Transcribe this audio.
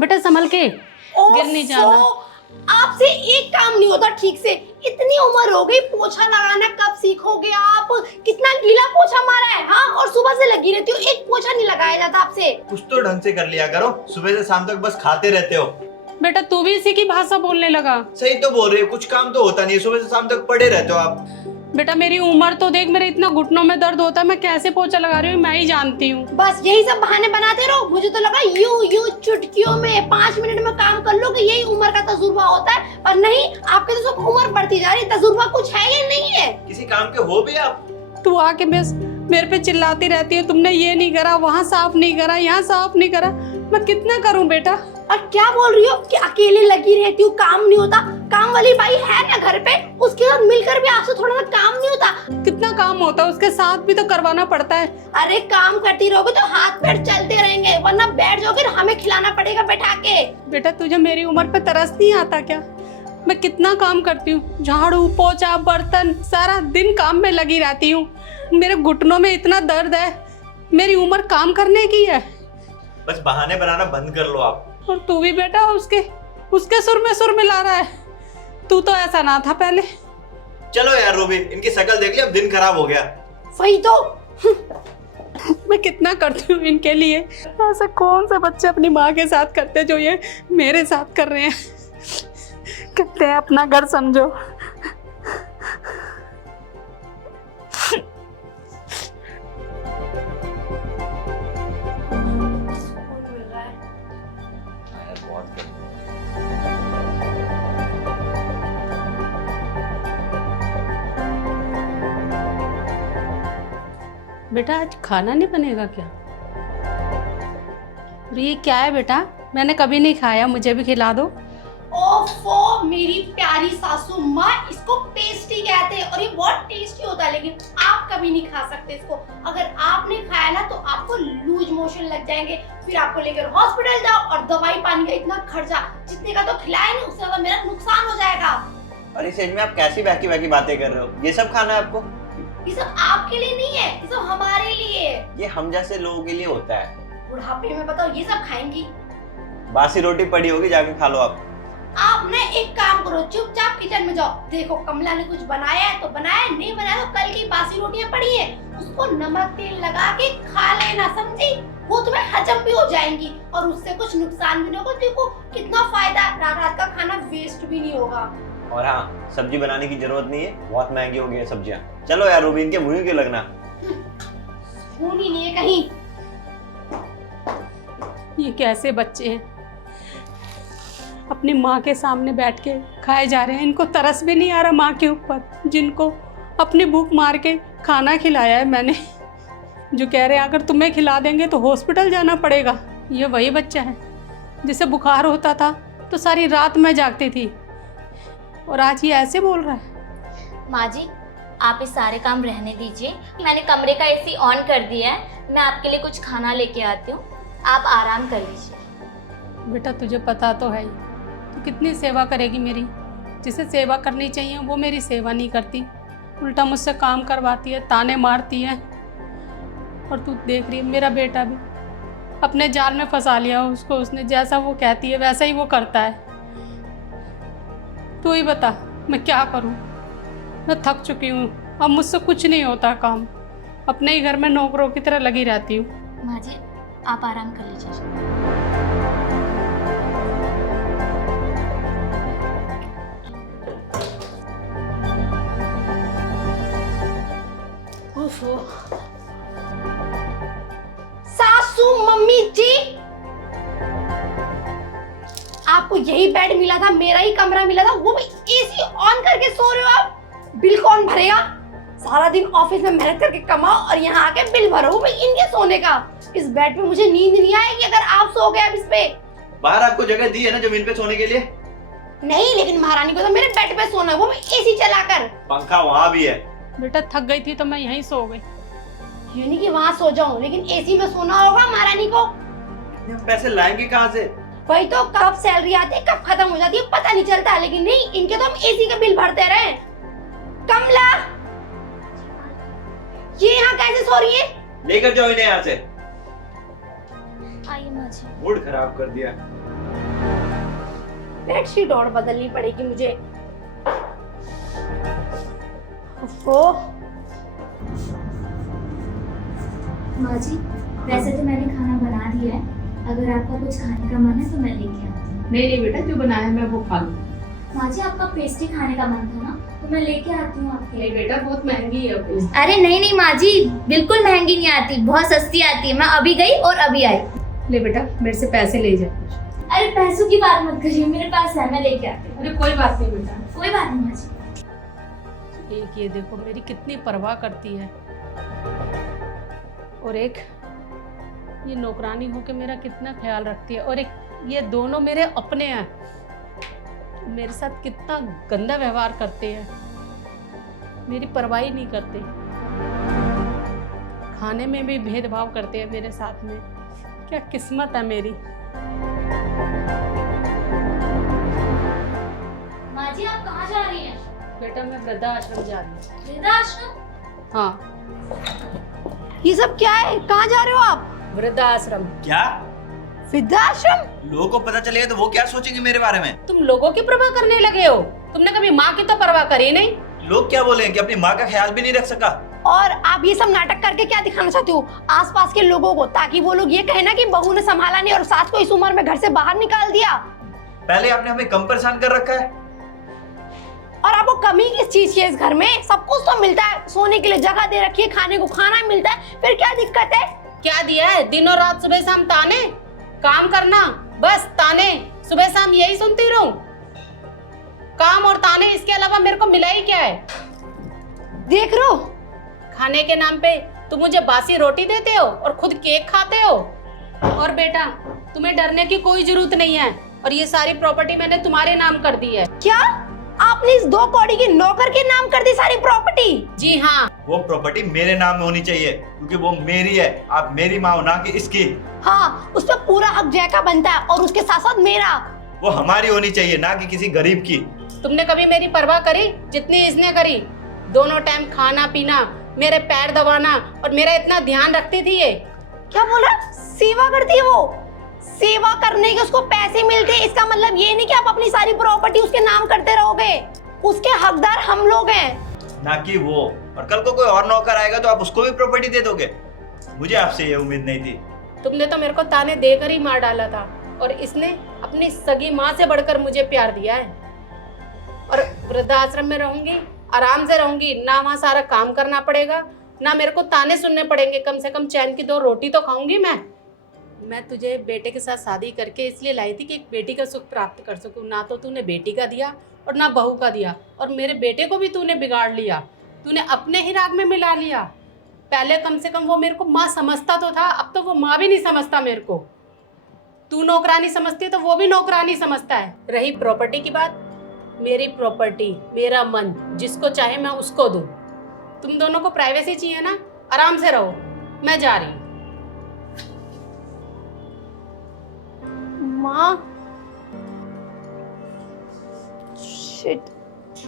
बेटा संभल के, गिर नहीं जाना। आपसे एक काम नहीं होता ठीक से। इतनी उम्र हो गई, पोछा लगाना कब सीखोगे आप? कितना गीला पोछा मारा है, हाँ? और सुबह से लगी रहती हो, एक पोछा नहीं लगाया जाता आपसे। कुछ तो ढंग से कर लिया करो, सुबह से शाम तक बस खाते रहते हो। बेटा तू भी इसी की भाषा बोलने लगा। सही तो बोल रहे हो, कुछ काम तो होता नहीं है, सुबह से शाम तक पड़े रहते हो आप। बेटा मेरी उम्र तो देख, मेरे इतना घुटनों में दर्द होता है, मैं कैसे पोछा लगा रही हूँ मैं ही जानती हूँ। बस यही सब बहाने बनाते रहो। मुझे तो लगा यूं चुटकियों में 5 मिनट में काम कर लो कि यही उम्र का तजुर्बा होता है, पर नहीं, आपके तो सब उम्र बढ़ती जा रही है, तजुर्बा कुछ है या नहीं है? किसी काम के हो भी आप? तू आके बस मेरे पे चिल्लाती रहती है, तुमने ये नहीं करा, वहाँ साफ नहीं करा, यहाँ साफ नहीं करा। मैं कितना करूँ बेटा? और क्या बोल रही हो कि अकेले लगी रहती हूँ, काम नहीं होता? काम वाली बाई है ना घर पे, उसके साथ मिलकर भी आपसे थोड़ा सा काम नहीं होता? कितना काम होता है, उसके साथ भी तो करवाना पड़ता है। अरे काम करती रहोगे तो हाथ पैर चलते रहेंगे, वरना बैठ जाओगे तो हमें खिलाना पड़ेगा बैठा के। बेटा तुझे मेरी उम्र पे तरस नहीं आता क्या? मैं कितना काम करती हूँ, झाड़ू पोछा बर्तन, सारा दिन काम में लगी रहती हूँ। मेरे घुटनों में इतना दर्द है, मेरी उम्र काम करने की है। बस बहाने बनाना बंद कर लो आप। और तू भी बेटा उसके सुर में ला रहा है। तू तो ऐसा ना था पहले। चलो यार रूबी, इनकी शक्ल देख ली, अब दिन खराब हो गया। वही तो। मैं कितना करती हूँ इनके लिए। ऐसे कौन से बच्चे अपनी माँ के साथ करते जो ये मेरे साथ कर रहे हैं। कहते हैं अपना घर समझो। बेटा आज खाना नहीं बनेगा क्या? और ये क्या है बेटा? मैंने कभी नहीं खाया, मुझे भी खिला दो। ओफो मेरी प्यारी सासू माँ, इसको पेस्ट्री कहते हैं और ये बहुत टेस्टी होता है, लेकिन आप कभी नहीं खा सकते इसको। अगर आपने खाया ना तो आपको लूज मोशन लग जाएंगे, फिर आपको लेकर हॉस्पिटल जाओ और दवाई पानी का इतना खर्चा, जितने का तो खिलाए नहीं उससे ज्यादा मेरा नुकसान हो जाएगा। अरे सच में आप कैसी बहकी बहकी बातें कर रहे हो? ये सब खाना है आपको? ये सब आपके लिए नहीं है, ये सब हमारे लिए है। ये हम जैसे लोगों के लिए होता है। बुढ़ापे में बताओ ये सब खाएंगी? बासी रोटी पड़ी होगी, जाके खा लो आप। आप ना एक काम करो, चुपचाप किचन में जाओ, देखो कमला ने कुछ बनाया है तो बनाया, नहीं बनाया तो कल की बासी रोटियां पड़ी है, उसको नमक तेल लगा के खा लेना, समझी? वो तुम्हें हजम भी हो जाएंगी और उससे कुछ नुकसान भी नहीं होगा। देखो कितना फायदा, रात का खाना वेस्ट भी नहीं होगा। और हाँ, सब्जी बनाने की जरूरत नहीं है, बहुत महंगी हो गई है सब्जियां। चलो यार रूबी, इनके मुंह के लगना। खून ही नहीं है कहीं। ये कैसे बच्चे हैं, अपनी माँ के सामने बैठ के खाए जा रहे हैं। इनको तरस भी नहीं आ रहा माँ के ऊपर, जिनको अपनी भूख मार के खाना खिलाया है मैंने, जो कह रहे हैं अगर तुम्हें खिला देंगे तो हॉस्पिटल जाना पड़ेगा। ये वही बच्चा है जिसे बुखार होता था तो सारी रात मैं जागती थी, और आज ये ऐसे बोल रहा है। माँ जी आप इस सारे काम रहने दीजिए, मैंने कमरे का एसी ऑन कर दिया है, मैं आपके लिए कुछ खाना लेके आती हूँ, आप आराम कर लीजिए। बेटा तुझे पता तो है ही, तू कितनी सेवा करेगी मेरी। जिसे सेवा करनी चाहिए वो मेरी सेवा नहीं करती, उल्टा मुझसे काम करवाती है, ताने मारती है। और तू देख रही है मेरा बेटा भी अपने जाल में फंसा लिया उसको, उसने जैसा वो कहती है वैसा ही वो करता है। तू ही बता मैं क्या करूं? मैं थक चुकी हूँ, अब मुझसे कुछ नहीं होता काम, अपने ही घर में नौकरों की तरह लगी रहती हूँ। माँ जी आप आराम कर लीजिए। सासू मम्मी जी, आपको यही बेड मिला था, मेरा ही कमरा मिला था, वो भी एसी ऑन करके सो रहे हो आप। बिल कौन भरेगा? सारा दिन ऑफिस में मेहनत करके कमाओ और यहाँ आके बिल भरो, वो भी इनके सोने का। इस बेड पे मुझे नींद नहीं आएगी अगर आप सो गए अब इस पे। बाहर आपको जगह दी है ना जमीन पे सोने के लिए? नहीं, लेकिन महारानी को तो मेरे बेड पे सोना है, वो भी एसी चलाकर। पंखा वहाँ भी है। बेटा थक गई थी तो मैं यहीं सो गई। ये नहीं कि वहाँ सो जाऊं, लेकिन एसी में सोना होगा महारानी को। हम पैसे लाएंगे कहाँ से? वही तो, कब सैलरी आती है कब खत्म हो जाती है पता नहीं चलता, लेकिन नहीं, इनके तो हम एसी का बिल भरते रहे। कमला, ये यहाँ कैसे सो रही है? लेकर जाओ इन्हें यहाँ से। आइए माँ जी। मूड खराब कर दिया। बेडशीट और बदलनी पड़ेगी मुझे। ओह माँ जी, वैसे तो मैंने खाना बना दिया है, अगर आपका कुछ खाने का मन है तो मैं लेके आती हूँ। नहीं नहीं बेटा, जो बनाया है मैं वो खा लूँ। माँ जी, आपका पेस्ट्री खाने का मन था ना, तो मैं लेके आती हूँ आपके लिए। बेटा बहुत महंगी है पेस्ट्री। अरे नहीं नहीं माँ जी, बिल्कुल महंगी नहीं आती, बहुत सस्ती आती है। मैं अभी गई और अभी आई। ले बेटा, मेरे से पैसे ले जा। अरे पैसों की बात मत करिए, मेरे पास है, मैं लेके आती हूँ। अरे कोई बात नहीं बेटा। कोई बात नहीं माँ जी। एक ये देखो मेरी कितनी परवाह करती है, और एक ये नौकरानी होके मेरा कितना ख्याल रखती है, और एक ये दोनों मेरे अपने हैं, मेरे साथ कितना गंदा व्यवहार करते हैं, मेरी परवाह ही नहीं करते, खाने में भी भेदभाव करते हैं मेरे साथ में। क्या किस्मत है मेरी। माँ जी, आप कहाँ जा रही हैं? बेटा मैं वृद्धाश्रम जा रही हूँ। वृद्धाश्रम? हाँ, ये सब क्या है? कहाँ जा रहे हो आप? वृद्धाश्रम। क्या वृद्धाश्रम? लोगों को पता चलेगा तो वो क्या सोचेंगे मेरे बारे में? तुम लोगों की परवाह करने लगे हो, तुमने कभी माँ की तो परवाह करी नहीं। लोग क्या बोलेंगे कि अपनी माँ का ख्याल भी नहीं रख सका? और आप ये सब नाटक करके क्या दिखाना चाहते हो आसपास के लोगों को, ताकि वो लोग ये कहे ना कि बहू ने संभाला नहीं और सास को इस उम्र में घर से बाहर निकाल दिया? पहले आपने हमें कम परेशान कर रखा है। और आपको कमी किस चीज की है? इस घर में सब कुछ तो मिलता है, सोने के लिए जगह दे रखी है, खाने को खाना मिलता है, फिर क्या दिक्कत है? क्या दिया है? दिनों रात सुबह शाम ताने, काम करना, बस ताने, सुबह शाम यही सुनती रहूं? काम और ताने, इसके अलावा मेरे को मिला ही क्या है? देख रहे हो, खाने के नाम पे तुम मुझे बासी रोटी देते हो और खुद केक खाते हो। और बेटा तुम्हें डरने की कोई जरूरत नहीं है, और ये सारी प्रॉपर्टी मैंने तुम्हारे नाम कर दी है। क्या आपने इस 2 कौड़ी की नौकर के नाम कर दी सारी प्रॉपर्टी? जी हाँ। वो प्रॉपर्टी मेरे नाम में होनी चाहिए, क्योंकि वो मेरी है। आप मेरी माँ हो ना कि इसकी। हाँ, उस पर पूरा हक जय का बनता है, और उसके साथ साथ मेरा। वो हमारी होनी चाहिए, ना कि किसी गरीब की। तुमने कभी मेरी परवाह करी जितनी इसने करी? दोनों टाइम खाना पीना, मेरे पैर दबाना, और मेरा इतना ध्यान रखती थी ये। क्या बोला? सेवा करती है वो? सेवा करने के उसको पैसे मिलते हैं, इसका मतलब ये नहीं कि आप अपनी सारी प्रॉपर्टी उसके नाम करते रहोगे। उसके हकदार हम लोग हैं, ना कि वो। और कल को कोई और नौकर आएगा तो आप उसको भी प्रॉपर्टी दे दोगे? मुझे आपसे ये उम्मीद नहीं थी। तुमने तो मेरे को ताने देकर ही मार डाला था, और इसने अपनी सगी माँ से बढ़कर मुझे प्यार दिया है। और वृद्धाश्रम में रहूंगी, आराम से रहूंगी, ना वहाँ सारा काम करना पड़ेगा, ना मेरे को ताने सुनने पड़ेंगे, कम से कम चैन की 2 रोटी तो खाऊंगी मैं तुझे बेटे के साथ शादी करके इसलिए लाई थी कि एक बेटी का सुख प्राप्त कर सकूं। ना तो तूने बेटी का दिया और ना बहू का दिया, और मेरे बेटे को भी तूने बिगाड़ लिया, तूने अपने ही राग में मिला लिया। पहले कम से कम वो मेरे को माँ समझता तो था, अब तो वो माँ भी नहीं समझता मेरे को। तू नौकरानी समझती है तो वो भी नौकरानी समझता है। रही प्रॉपर्टी की बात, मेरी प्रॉपर्टी, मेरा मन, जिसको चाहे मैं उसको दूं। तुम दोनों को प्राइवेसी चाहिए ना, आराम से रहो, मैं जा रही हूँ। माँ, शिट।